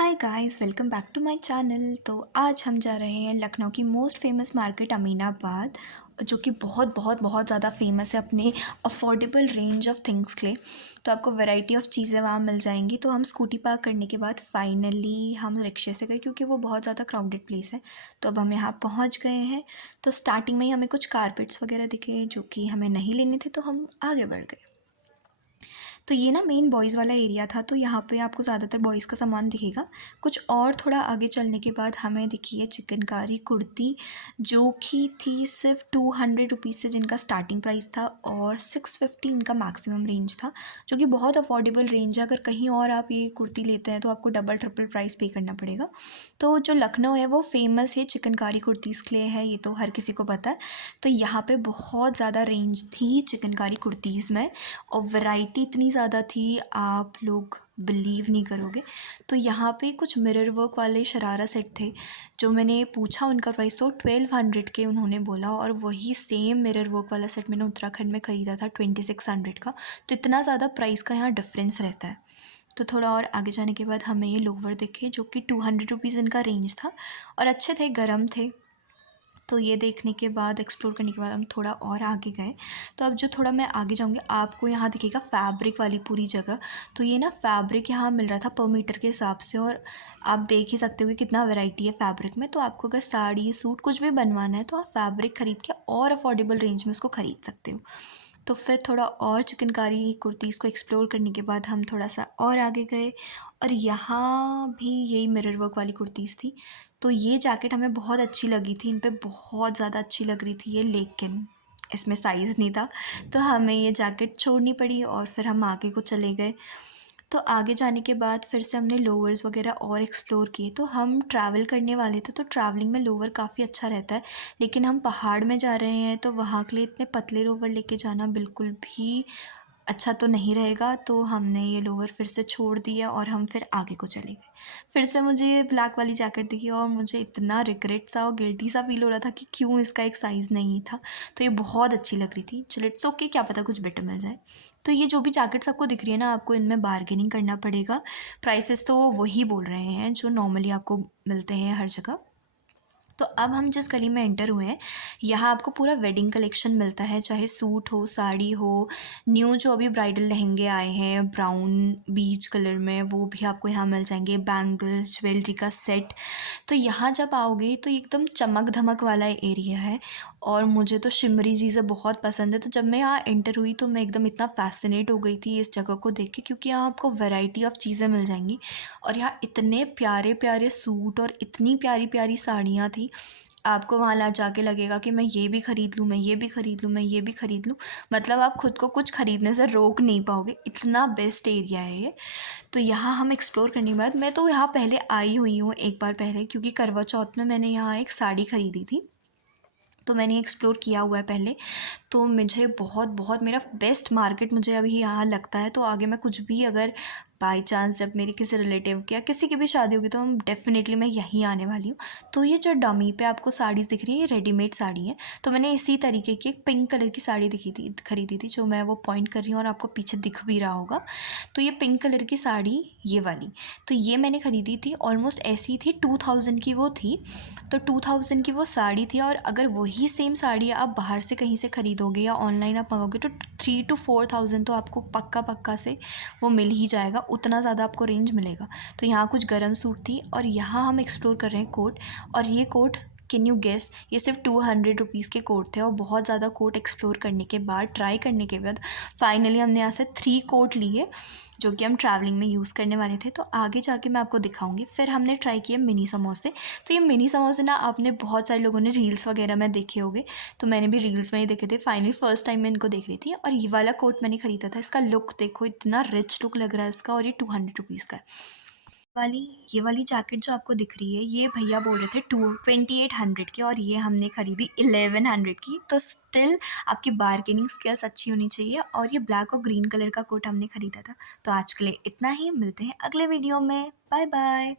Hi guys, welcome back to my channel. तो आज हम जा रहे हैं लखनऊ की मोस्ट फेमस मार्केट अमीनाबाद, जो कि बहुत बहुत बहुत ज़्यादा फेमस है अपने अफोर्डेबल रेंज ऑफ थिंग्स के लिए। तो आपको वैरायटी ऑफ चीज़ें वहाँ मिल जाएंगी। तो हम स्कूटी पार्क करने के बाद फाइनली हम रिक्शे से गए, क्योंकि वो बहुत ज़्यादा क्राउडेड प्लेस है। तो अब हम यहाँ पहुँच गए हैं। तो स्टार्टिंग में ही हमें कुछ कारपेट्स वगैरह दिखे जो कि हमें नहीं लेने थे, तो हम आगे बढ़ गए। तो ये ना मेन बॉयज़ वाला एरिया था, तो यहाँ पे आपको ज़्यादातर बॉयज़ का सामान दिखेगा। कुछ और थोड़ा आगे चलने के बाद हमें दिखी है चिकनकारी कुर्ती, जो कि थी सिर्फ 200 रुपीज़ से, जिनका स्टार्टिंग प्राइस था, और 650 इनका मैक्सिमम रेंज था, जो कि बहुत अफोर्डेबल रेंज है। अगर कहीं और आप ये कुर्ती लेते हैं तो आपको डबल ट्रिपल प्राइस पे करना पड़ेगा। तो जो लखनऊ है वो फेमस है चिकनकारी कुर्तीज़ के लिए है, ये तो हर किसी को पता है। तो यहाँ पे बहुत ज़्यादा रेंज थी चिकनकारी कुर्तीज़ में, और वैरायटी इतनी ज़्यादा थी आप लोग बिलीव नहीं करोगे। तो यहाँ पे कुछ मिरर वर्क वाले शरारा सेट थे, जो मैंने पूछा उनका प्राइस तो 1200 के उन्होंने बोला, और वही सेम मिरर वर्क वाला सेट मैंने उत्तराखंड में ख़रीदा था 2600 का। तो इतना ज़्यादा प्राइस का यहाँ डिफरेंस रहता है। तो थोड़ा और आगे जाने के बाद हमें ये लोवर दिखे, जो कि 200 रुपीज़ इनका रेंज था, और अच्छे थे, गर्म थे। तो ये देखने के बाद, एक्सप्लोर करने के बाद हम थोड़ा और आगे गए। तो अब जो थोड़ा मैं आगे जाऊँगी, आपको यहाँ दिखेगा फैब्रिक वाली पूरी जगह। तो ये ना फैब्रिक यहाँ मिल रहा था पर मीटर के हिसाब से, और आप देख ही सकते हो कि कितना वैरायटी है फैब्रिक में। तो आपको अगर साड़ी सूट कुछ भी बनवाना है तो आप फैब्रिक ख़रीद के और अफोर्डेबल रेंज में इसको ख़रीद सकते हो। तो फिर थोड़ा और चिकनकारी कुर्तीज़ को एक्सप्लोर करने के बाद हम थोड़ा सा और आगे गए, और यहाँ भी यही मिरर वर्क वाली कुर्तीज़ थी। तो ये जैकेट हमें बहुत अच्छी लगी थी, इन पे बहुत ज़्यादा अच्छी लग रही थी ये, लेकिन इसमें साइज़ नहीं था, तो हमें ये जैकेट छोड़नी पड़ी और फिर हम आगे को चले गए। तो आगे जाने के बाद फिर से हमने लोअर्स वगैरह और एक्सप्लोर किए। तो हम ट्रैवल करने वाले थे, तो ट्रैवलिंग में लोअर काफ़ी अच्छा रहता है, लेकिन हम पहाड़ में जा रहे हैं तो वहाँ के लिए इतने पतले लोअर लेके जाना बिल्कुल भी अच्छा तो नहीं रहेगा। तो हमने ये लोअर फिर से छोड़ दिया और हम फिर आगे को चले गए। फिर से मुझे ये ब्लैक वाली जैकेट दिखी, और मुझे इतना रिग्रेट सा और गिल्टी सा फील हो रहा था कि क्यों इसका एक साइज़ नहीं था। तो ये बहुत अच्छी लग रही थी। चलो इट्स ओके, क्या पता कुछ बेटर मिल जाए। तो ये जो भी जैकेट्स आपको दिख रही है ना, आपको इनमें बार्गेनिंग करना पड़ेगा। प्राइसेस तो वही बोल रहे हैं जो नॉर्मली आपको मिलते हैं हर जगह। तो अब हम जिस गली में एंटर हुए हैं, यहाँ आपको पूरा वेडिंग कलेक्शन मिलता है, चाहे सूट हो, साड़ी हो। न्यू जो अभी ब्राइडल लहंगे आए हैं ब्राउन बीच कलर में, वो भी आपको यहाँ मिल जाएंगे। बैंगल्स, ज्वेलरी का सेट। तो यहाँ जब आओगे तो एकदम चमक धमक वाला एरिया है, और मुझे तो शिमरी चीज़ें बहुत पसंद है। तो जब मैं यहाँ एंटर हुई तो मैं एकदम इतना फैसिनेट हो गई थी इस जगह को देख के, क्योंकि यहाँ आपको वैरायटी ऑफ चीज़ें मिल जाएंगी, और यहाँ इतने प्यारे प्यारे सूट और इतनी प्यारी प्यारी साड़ियाँ थी। आपको वहाँ ला जाके लगेगा कि मैं ये भी ख़रीद लूँ, मैं ये भी ख़रीद लूँ, मैं ये भी ख़रीद लूँ। मतलब आप खुद को कुछ ख़रीदने से रोक नहीं पाओगे, इतना बेस्ट एरिया है ये। तो यहाँ हम एक्सप्लोर करने के बाद, मैं तो यहाँ पहले आई हुई हूँ एक बार पहले, क्योंकि करवा चौथ में मैंने यहाँ एक साड़ी ख़रीदी थी, तो मैंने एक्सप्लोर किया हुआ है पहले। तो मुझे बहुत बहुत मेरा बेस्ट मार्केट मुझे अभी यहाँ लगता है। तो आगे मैं कुछ भी अगर बाई चांस जब मेरी किसी रिलेटिव की या किसी की भी शादी होगी, तो हम डेफ़िनेटली मैं यहीं आने वाली हूँ। तो ये जो डमी पे आपको साड़ीज़ दिख रही है, ये रेडीमेड साड़ी है। तो मैंने इसी तरीके की एक पिंक कलर की साड़ी खरीदी थी, जो मैं वो पॉइंट कर रही हूँ और आपको पीछे दिख भी रहा होगा। तो ये पिंक कलर की साड़ी, ये वाली, तो ये मैंने ख़रीदी थी। ऑलमोस्ट ऐसी थी, 2000 की वो थी। तो 2000 की वो साड़ी थी, और अगर वही सेम साड़ी आप बाहर से कहीं से ख़रीदोगे या ऑनलाइन आप मंगोगे, तो 3 to 4,000 तो आपको पक्का पक्का से वो मिल ही जाएगा, उतना ज़्यादा आपको रेंज मिलेगा। तो यहाँ कुछ गर्म सूट थी, और यहाँ हम एक्सप्लोर कर रहे हैं कोट। और ये कोट, कैन यू गेस, ये सिर्फ 200 रुपीज़ के कोट थे। और बहुत ज़्यादा कोट एक्सप्लोर करने के बाद, ट्राई करने के बाद, फाइनली हमने यहाँ से 3 कोट लिए, जो कि हम ट्रैवलिंग में यूज़ करने वाले थे। तो आगे जाके मैं आपको दिखाऊंगी। फिर हमने ट्राई किए मिनी समोसे। तो ये मिनी समोसे ना, आपने बहुत सारे लोगों ने रील्स वगैरह में देखे होंगे, तो मैंने भी रील्स में ही देखे थे। फाइनली फ़र्स्ट टाइम मैं इनको देख रही थी, और ये वाला कोट मैंने ख़रीदा था। इसका लुक देखो, इतना रिच लुक लग रहा है इसका, और ये 200 रुपीज़ का है। वाली ये वाली जैकेट जो आपको दिख रही है, ये भैया बोल रहे थे 2800 की, और ये हमने ख़रीदी 1100 की। तो स्टिल आपकी बार्गेनिंग स्किल्स अच्छी होनी चाहिए। और ये ब्लैक और ग्रीन कलर का कोट हमने ख़रीदा था। तो आज के लिए इतना ही, मिलते हैं अगले वीडियो में। Bye bye.